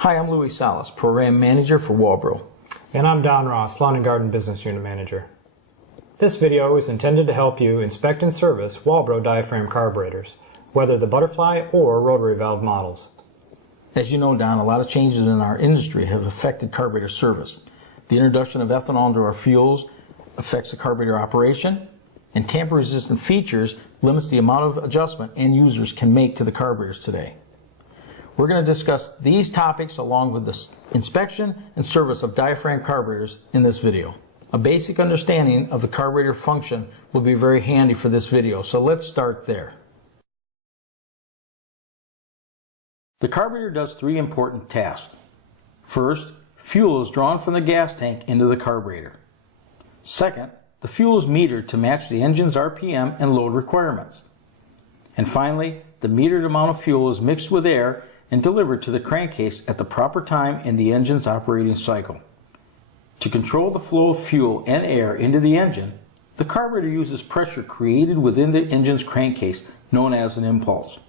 Hi, I'm Louis Salas, Program Manager for Walbro. And I'm Don Ross, Lawn and Garden Business Unit Manager. This video is intended to help you inspect and service Walbro diaphragm carburetors, whether the butterfly or rotary valve models. As you know, Don, a lot of changes in our industry have affected carburetor service. The introduction of ethanol into our fuels affects the carburetor operation, and tamper-resistant features limits the amount of adjustment end users can make to the carburetors today. We're going to discuss these topics along with the inspection and service of diaphragm carburetors in this video. A basic understanding of the carburetor function will be very handy for this video, so let's start there. The carburetor does three important tasks. First, fuel is drawn from the gas tank into the carburetor. Second, the fuel is metered to match the engine's RPM and load requirements. And finally, the metered amount of fuel is mixed with air and delivered to the crankcase at the proper time in the engine's operating cycle. To control the flow of fuel and air into the engine, the carburetor uses pressure created within the engine's crankcase, known as an impulse.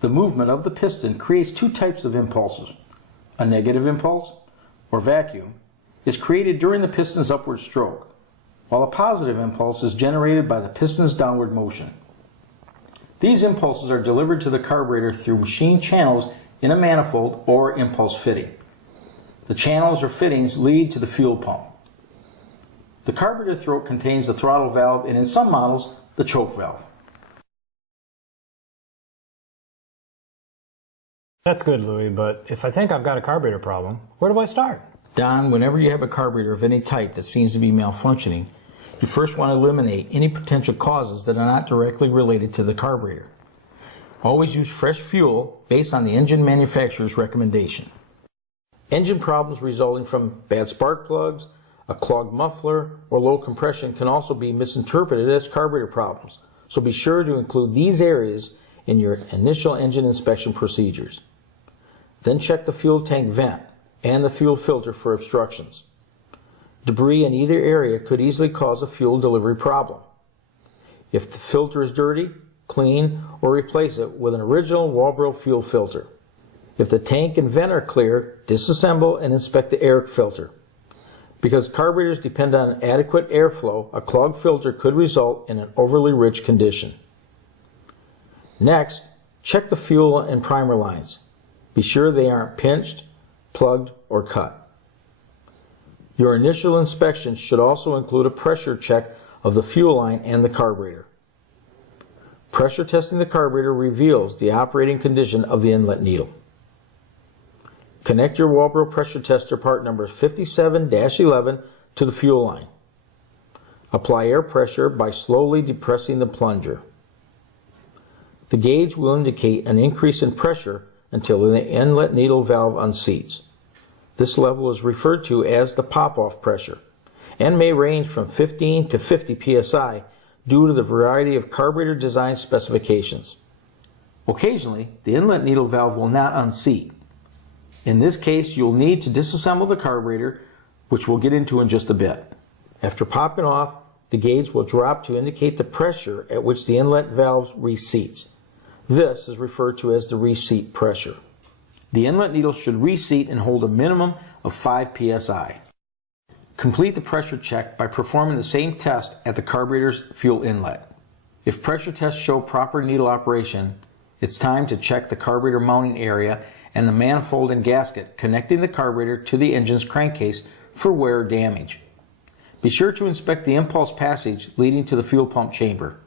The movement of the piston creates two types of impulses. A negative impulse, or vacuum, is created during the piston's upward stroke, while a positive impulse is generated by the piston's downward motion. These impulses are delivered to the carburetor through machine channels in a manifold or impulse fitting. The channels or fittings lead to the fuel pump. The carburetor throat contains the throttle valve and in some models, the choke valve. That's good, Louis, but if I think I've got a carburetor problem, where do I start? Don, whenever you have a carburetor of any type that seems to be malfunctioning, you first want to eliminate any potential causes that are not directly related to the carburetor. Always use fresh fuel based on the engine manufacturer's recommendation. Engine problems resulting from bad spark plugs, a clogged muffler, or low compression can also be misinterpreted as carburetor problems, so be sure to include these areas in your initial engine inspection procedures. Then check the fuel tank vent and the fuel filter for obstructions. Debris in either area could easily cause a fuel delivery problem. If the filter is dirty, clean or replace it with an original Walbro fuel filter. If the tank and vent are clear, disassemble and inspect the air filter. Because carburetors depend on adequate airflow, a clogged filter could result in an overly rich condition. Next, check the fuel and primer lines. Be sure they aren't pinched, plugged, or cut. Your initial inspection should also include a pressure check of the fuel line and the carburetor. Pressure testing the carburetor reveals the operating condition of the inlet needle. Connect your Walbro pressure tester part number 57-11 to the fuel line. Apply air pressure by slowly depressing the plunger. The gauge will indicate an increase in pressure until the inlet needle valve unseats. This level is referred to as the pop-off pressure and may range from 15 to 50 psi due to the variety of carburetor design specifications. Occasionally, the inlet needle valve will not unseat. In this case, you'll need to disassemble the carburetor, which we'll get into in just a bit. After popping off, the gauge will drop to indicate the pressure at which the inlet valve reseats. This is referred to as the reseat pressure. The inlet needle should reseat and hold a minimum of 5 psi. Complete the pressure check by performing the same test at the carburetor's fuel inlet. If pressure tests show proper needle operation, it's time to check the carburetor mounting area and the manifold and gasket connecting the carburetor to the engine's crankcase for wear or damage. Be sure to inspect the impulse passage leading to the fuel pump chamber.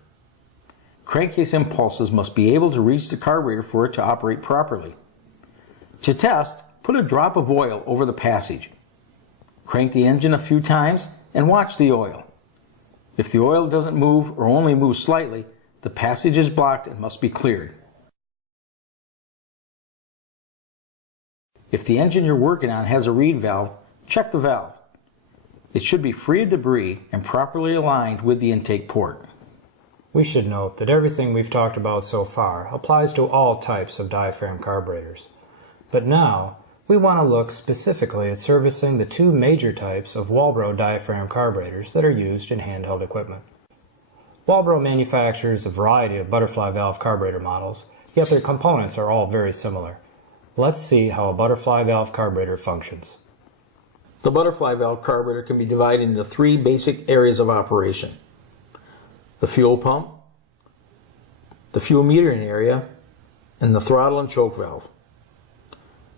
Crankcase impulses must be able to reach the carburetor for it to operate properly. To test, put a drop of oil over the passage. Crank the engine a few times and watch the oil. If the oil doesn't move or only moves slightly, the passage is blocked and must be cleared. If the engine you're working on has a reed valve, check the valve. It should be free of debris and properly aligned with the intake port. We should note that everything we've talked about so far applies to all types of diaphragm carburetors. But now, we want to look specifically at servicing the two major types of Walbro diaphragm carburetors that are used in handheld equipment. Walbro manufactures a variety of butterfly valve carburetor models, yet their components are all very similar. let's see how a butterfly valve carburetor functions. The butterfly valve carburetor can be divided into three basic areas of operation: the fuel pump, the fuel metering area, and the throttle and choke valve.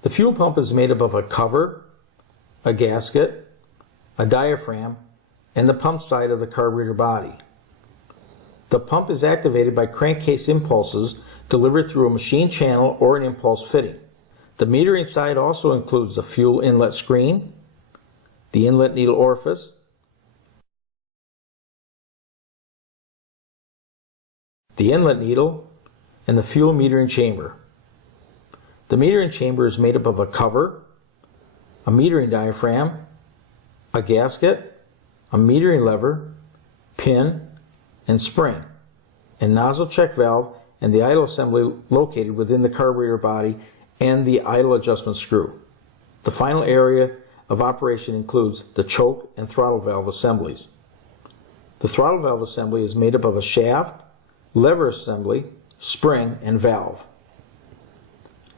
The fuel pump is made up of a cover, a gasket, a diaphragm, and the pump side of the carburetor body. The pump is activated by crankcase impulses delivered through a machine channel or an impulse fitting. The metering side also includes the fuel inlet screen, the inlet needle orifice, the inlet needle, and the fuel metering chamber. The metering chamber is made up of a cover, a metering diaphragm, a gasket, a metering lever, pin, and spring, and nozzle check valve and the idle assembly located within the carburetor body and the idle adjustment screw. The final area of operation includes the choke and throttle valve assemblies. The throttle valve assembly is made up of a shaft, lever assembly, spring, and valve.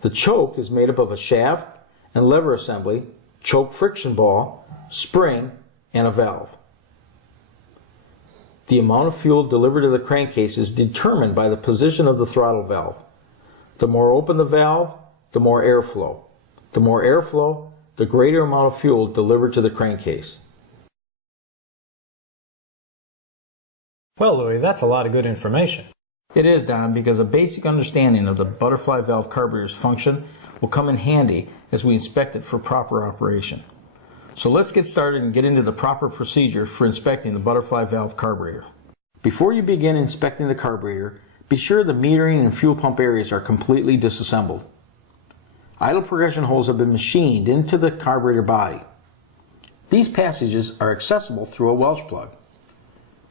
The choke is made up of a shaft and lever assembly, choke friction ball, spring, and a valve. The amount of fuel delivered to the crankcase is determined by the position of the throttle valve. The more open the valve, the more airflow. The more airflow, the greater amount of fuel delivered to the crankcase. Well, Louis, that's a lot of good information. It is, Don, because a basic understanding of the butterfly valve carburetor's function will come in handy as we inspect it for proper operation. So let's get started and get into the proper procedure for inspecting the butterfly valve carburetor. Before you begin inspecting the carburetor, be sure the metering and fuel pump areas are completely disassembled. Idle progression holes have been machined into the carburetor body. These passages are accessible through a Welsh plug.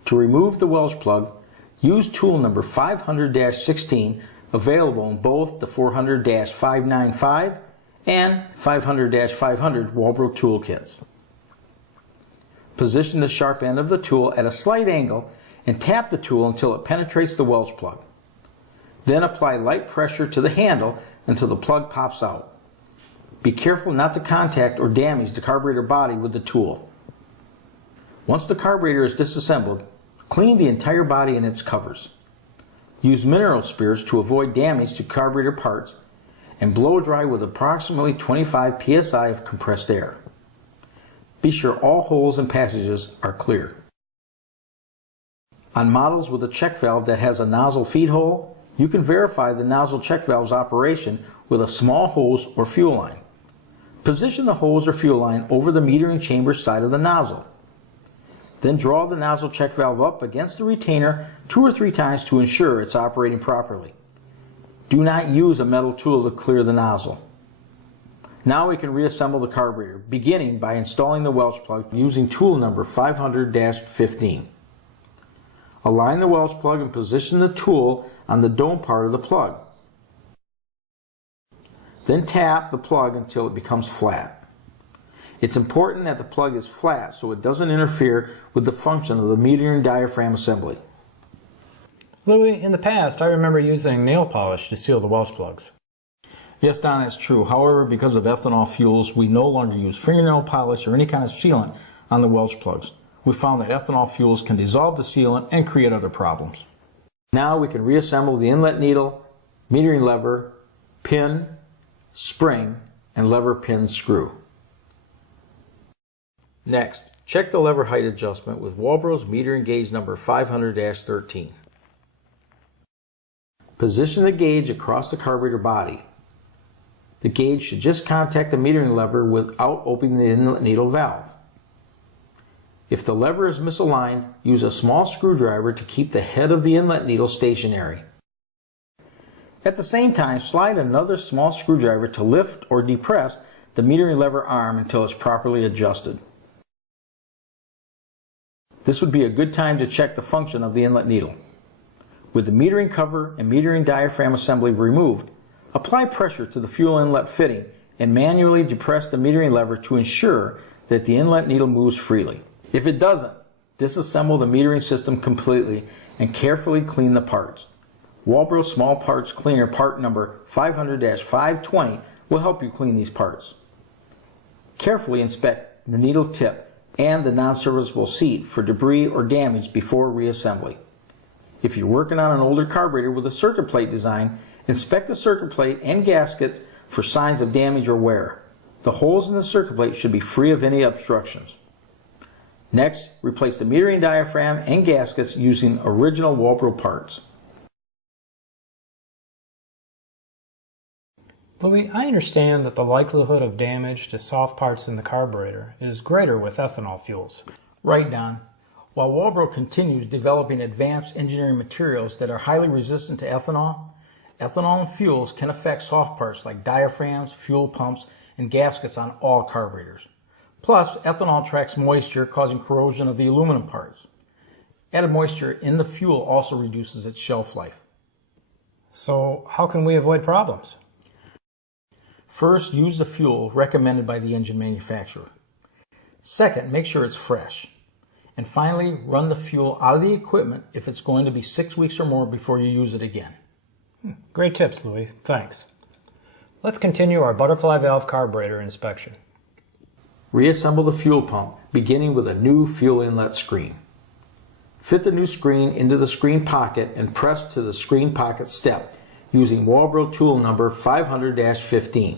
To remove the Welsh plug, use tool number 500-16, available in both the 400-595 and 500-500 Walbro tool kits. Position the sharp end of the tool at a slight angle and tap the tool until it penetrates the Welsh plug. Then apply light pressure to the handle until the plug pops out. Be careful not to contact or damage the carburetor body with the tool. Once the carburetor is disassembled, clean the entire body and its covers. Use mineral spirits to avoid damage to carburetor parts and blow dry with approximately 25 psi of compressed air. Be sure all holes and passages are clear. On models with a check valve that has a nozzle feed hole, you can verify the nozzle check valve's operation with a small hose or fuel line. Position the hose or fuel line over the metering chamber side of the nozzle. Then draw the nozzle check valve up against the retainer 2 or 3 times to ensure it's operating properly. Do not use a metal tool to clear the nozzle. Now we can reassemble the carburetor, beginning by installing the Welsh plug using tool number 500-15. Align the Welsh plug and position the tool on the dome part of the plug. Then tap the plug until it becomes flat. It's important that the plug is flat so it doesn't interfere with the function of the metering diaphragm assembly. Louis, in the past I remember using nail polish to seal the Welsh plugs. Yes, Don, that's true. However, because of ethanol fuels, we no longer use fingernail polish or any kind of sealant on the Welsh plugs. We found that ethanol fuels can dissolve the sealant and create other problems. Now we can reassemble the inlet needle, metering lever, pin, spring, and lever pin screw. Next, check the lever height adjustment with Walbro's metering gauge number 500-13. Position the gauge across the carburetor body. The gauge should just contact the metering lever without opening the inlet needle valve. If the lever is misaligned, use a small screwdriver to keep the head of the inlet needle stationary. At the same time, slide another small screwdriver to lift or depress the metering lever arm until it's properly adjusted. This would be a good time to check the function of the inlet needle. With the metering cover and metering diaphragm assembly removed, apply pressure to the fuel inlet fitting and manually depress the metering lever to ensure that the inlet needle moves freely. If it doesn't, disassemble the metering system completely and carefully clean the parts. Walbro Small Parts Cleaner part number 500-520 will help you clean these parts. Carefully inspect the needle tip and the non-serviceable seat for debris or damage before reassembly. If you're working on an older carburetor with a circuit plate design, inspect the circuit plate and gasket for signs of damage or wear. The holes in the circuit plate should be free of any obstructions. Next, replace the metering diaphragm and gaskets using original Walbro parts. Louis, I understand that the likelihood of damage to soft parts in the carburetor is greater with ethanol fuels. Right, Don. While Walbro continues developing advanced engineering materials that are highly resistant to ethanol, ethanol and fuels can affect soft parts like diaphragms, fuel pumps, and gaskets on all carburetors. Plus, ethanol tracks moisture, causing corrosion of the aluminum parts. Added moisture in the fuel also reduces its shelf life. So, how can we avoid problems? First, use the fuel recommended by the engine manufacturer. Second, make sure it's fresh. And finally, run the fuel out of the equipment if it's going to be 6 weeks or more before you use it again. Great tips, Louis. Thanks. Let's continue our butterfly valve carburetor inspection. Reassemble the fuel pump, beginning with a new fuel inlet screen. Fit the new screen into the screen pocket and press to the screen pocket step using Walbro tool number 500-15.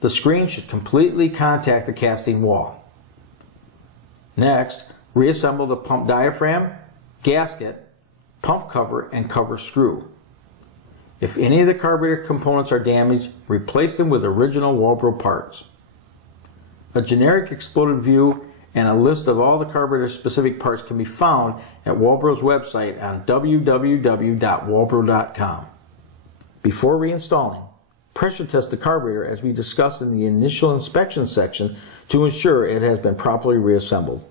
The screen should completely contact the casting wall. Next, reassemble the pump diaphragm, gasket, pump cover, and cover screw. If any of the carburetor components are damaged, replace them with original Walbro parts. A generic exploded view and a list of all the carburetor specific parts can be found at Walbro's website on www.walbro.com. Before reinstalling, pressure test the carburetor as we discussed in the initial inspection section to ensure it has been properly reassembled.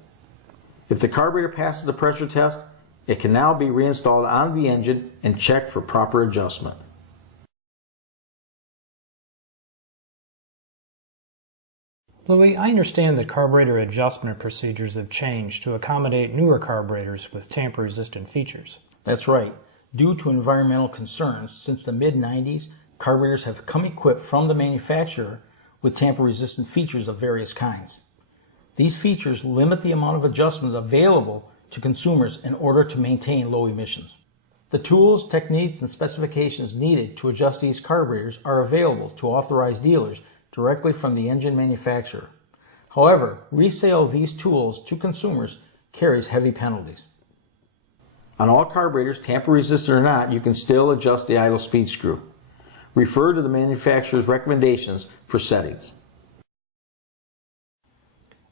If the carburetor passes the pressure test, it can now be reinstalled on the engine and checked for proper adjustment. Louis, I understand that carburetor adjustment procedures have changed to accommodate newer carburetors with tamper-resistant features. That's right. Due to environmental concerns, since the mid-90s, carburetors have come equipped from the manufacturer with tamper-resistant features of various kinds. These features limit the amount of adjustments available to consumers in order to maintain low emissions. The tools, techniques, and specifications needed to adjust these carburetors are available to authorized dealers directly from the engine manufacturer. However, resale of these tools to consumers carries heavy penalties. On all carburetors, tamper-resistant or not, you can still adjust the idle speed screw. Refer to the manufacturer's recommendations for settings.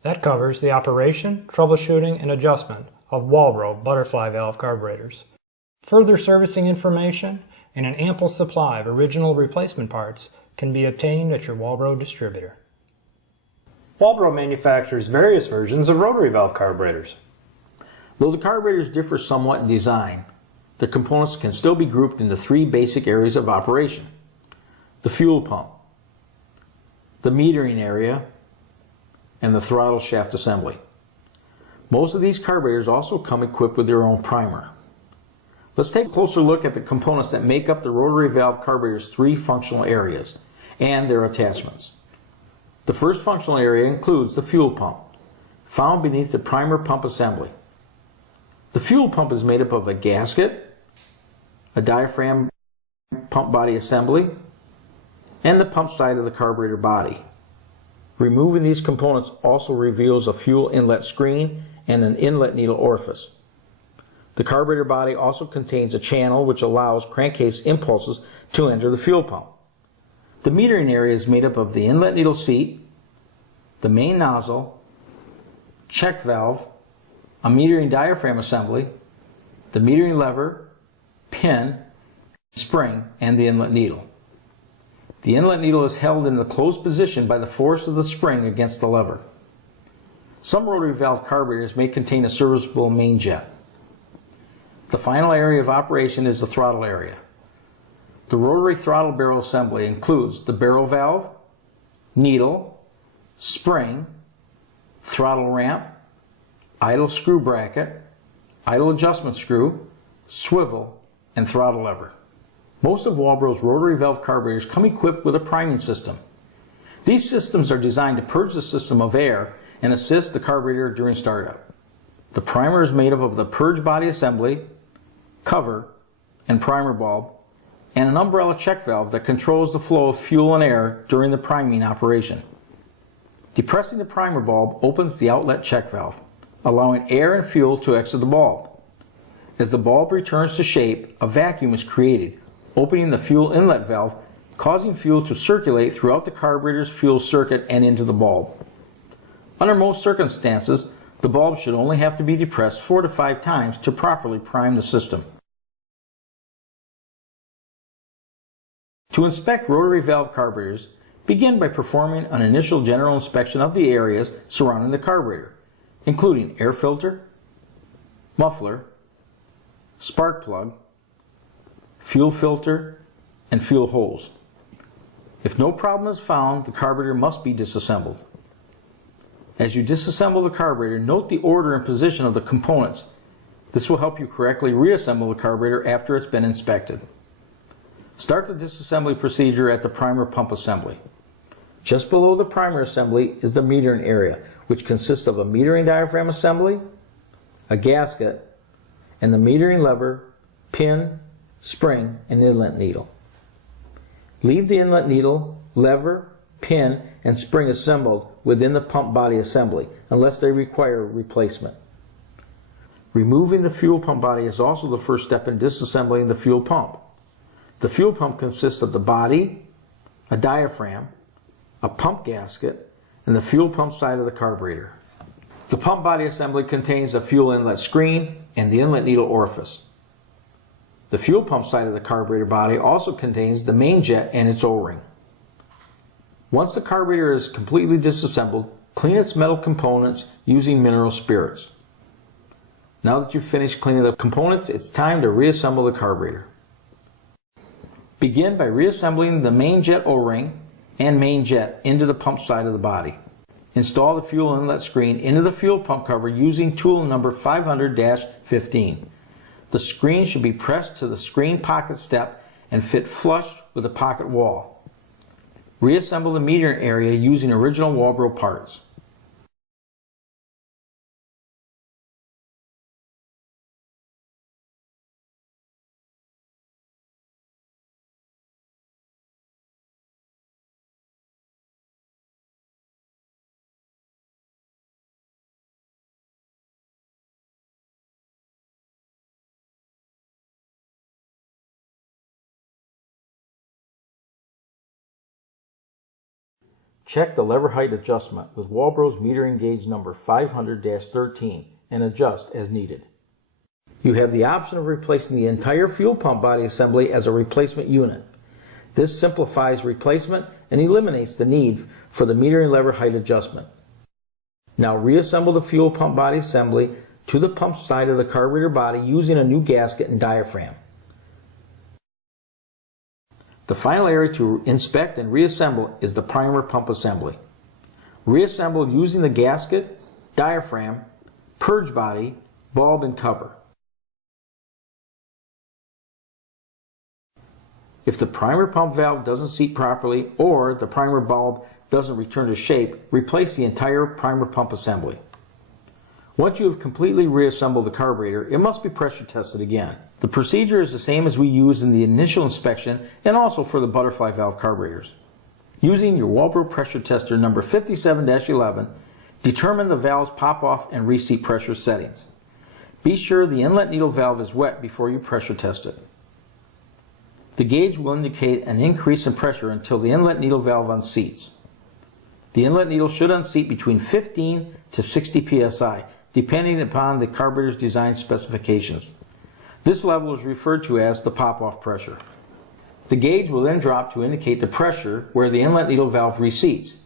That covers the operation, troubleshooting, and adjustment of Walbro butterfly valve carburetors. Further servicing information and an ample supply of original replacement parts can be obtained at your Walbro distributor. Walbro manufactures various versions of rotary valve carburetors. Though the carburetors differ somewhat in design, the components can still be grouped into three basic areas of operation: the fuel pump, the metering area, and the throttle shaft assembly. Most of these carburetors also come equipped with their own primer. Let's take a closer look at the components that make up the rotary valve carburetor's three functional areas and their attachments. The first functional area includes the fuel pump, found beneath the primer pump assembly. The fuel pump is made up of a gasket, a diaphragm pump body assembly, and the pump side of the carburetor body. Removing these components also reveals a fuel inlet screen and an inlet needle orifice. The carburetor body also contains a channel which allows crankcase impulses to enter the fuel pump. The metering area is made up of the inlet needle seat, the main nozzle, check valve, a metering diaphragm assembly, the metering lever, pin, spring, and the inlet needle. The inlet needle is held in the closed position by the force of the spring against the lever. Some rotary valve carburetors may contain a serviceable main jet. The final area of operation is the throttle area. The rotary throttle barrel assembly includes the barrel valve, needle, spring, throttle ramp, idle screw bracket, idle adjustment screw, swivel, and throttle lever. Most of Walbro's rotary valve carburetors come equipped with a priming system. These systems are designed to purge the system of air and assist the carburetor during startup. The primer is made up of the purge body assembly, cover, and primer bulb, and an umbrella check valve that controls the flow of fuel and air during the priming operation. Depressing the primer bulb opens the outlet check valve, allowing air and fuel to exit the bulb. As the bulb returns to shape, a vacuum is created, opening the fuel inlet valve, causing fuel to circulate throughout the carburetor's fuel circuit and into the bulb. Under most circumstances, the bulb should only have to be depressed 4 to 5 times to properly prime the system. To inspect rotary valve carburetors, begin by performing an initial general inspection of the areas surrounding the carburetor, including air filter, muffler, spark plug, fuel filter, and fuel holes. If no problem is found, the carburetor must be disassembled. As you disassemble the carburetor, note the order and position of the components. This will help you correctly reassemble the carburetor after it's been inspected. Start the disassembly procedure at the primer pump assembly. Just below the primer assembly is the metering area, which consists of a metering diaphragm assembly, a gasket, and the metering lever, pin, spring, and inlet needle. Leave the inlet needle, lever, pin, and spring assembled within the pump body assembly, unless they require replacement. Removing the fuel pump body is also the first step in disassembling the fuel pump. The fuel pump consists of the body, a diaphragm, a pump gasket, and the fuel pump side of the carburetor. The pump body assembly contains a fuel inlet screen and the inlet needle orifice. The fuel pump side of the carburetor body also contains the main jet and its O-ring. Once the carburetor is completely disassembled, clean its metal components using mineral spirits. Now that you've finished cleaning the components, it's time to reassemble the carburetor. Begin by reassembling the main jet O-ring and main jet into the pump side of the body. Install the fuel inlet screen into the fuel pump cover using tool number 500-15. The screen should be pressed to the screen pocket step and fit flush with the pocket wall. Reassemble the meter area using original Walbro parts. Check the lever height adjustment with Walbro's metering gauge number 500-13 and adjust as needed. You have the option of replacing the entire fuel pump body assembly as a replacement unit. This simplifies replacement and eliminates the need for the metering lever height adjustment. Now reassemble the fuel pump body assembly to the pump side of the carburetor body using a new gasket and diaphragm. The final area to inspect and reassemble is the primer pump assembly. Reassemble using the gasket, diaphragm, purge body, bulb, and cover. If the primer pump valve doesn't seat properly or the primer bulb doesn't return to shape, replace the entire primer pump assembly. Once you have completely reassembled the carburetor, it must be pressure tested again. The procedure is the same as we used in the initial inspection and also for the butterfly valve carburetors. Using your Walbro pressure tester number 57-11, determine the valve's pop-off and reseat pressure settings. Be sure the inlet needle valve is wet before you pressure test it. The gauge will indicate an increase in pressure until the inlet needle valve unseats. The inlet needle should unseat between 15 to 60 psi, depending upon the carburetor's design specifications. This level is referred to as the pop-off pressure. The gauge will then drop to indicate the pressure where the inlet needle valve reseats.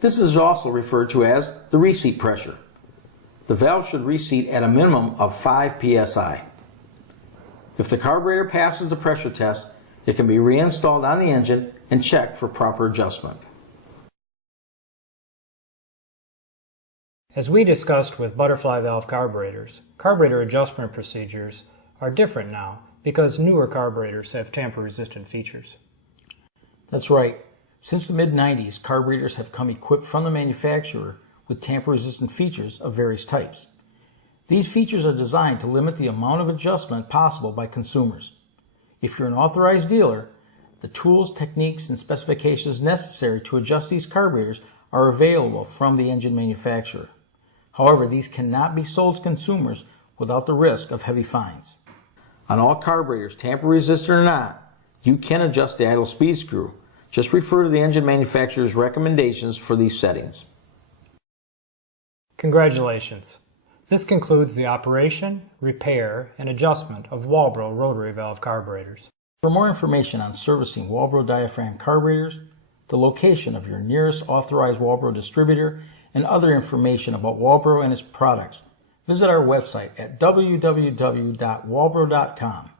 This is also referred to as the reseat pressure. The valve should reseat at a minimum of 5 psi. If the carburetor passes the pressure test, it can be reinstalled on the engine and checked for proper adjustment. As we discussed with butterfly valve carburetors, carburetor adjustment procedures are different now because newer carburetors have tamper-resistant features. That's right. Since the mid-90s, carburetors have come equipped from the manufacturer with tamper-resistant features of various types. These features are designed to limit the amount of adjustment possible by consumers. If you're an authorized dealer, the tools, techniques, and specifications necessary to adjust these carburetors are available from the engine manufacturer. However, these cannot be sold to consumers without the risk of heavy fines. On all carburetors, tamper-resistant or not, you can adjust the idle speed screw. Just refer to the engine manufacturer's recommendations for these settings. Congratulations! This concludes the operation, repair, and adjustment of Walbro rotary valve carburetors. For more information on servicing Walbro diaphragm carburetors, the location of your nearest authorized Walbro distributor, and other information about Walbro and its products, visit our website at www.walbro.com.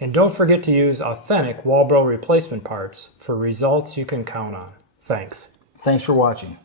And don't forget to use authentic Walbro replacement parts for results you can count on. Thanks. Thanks for watching.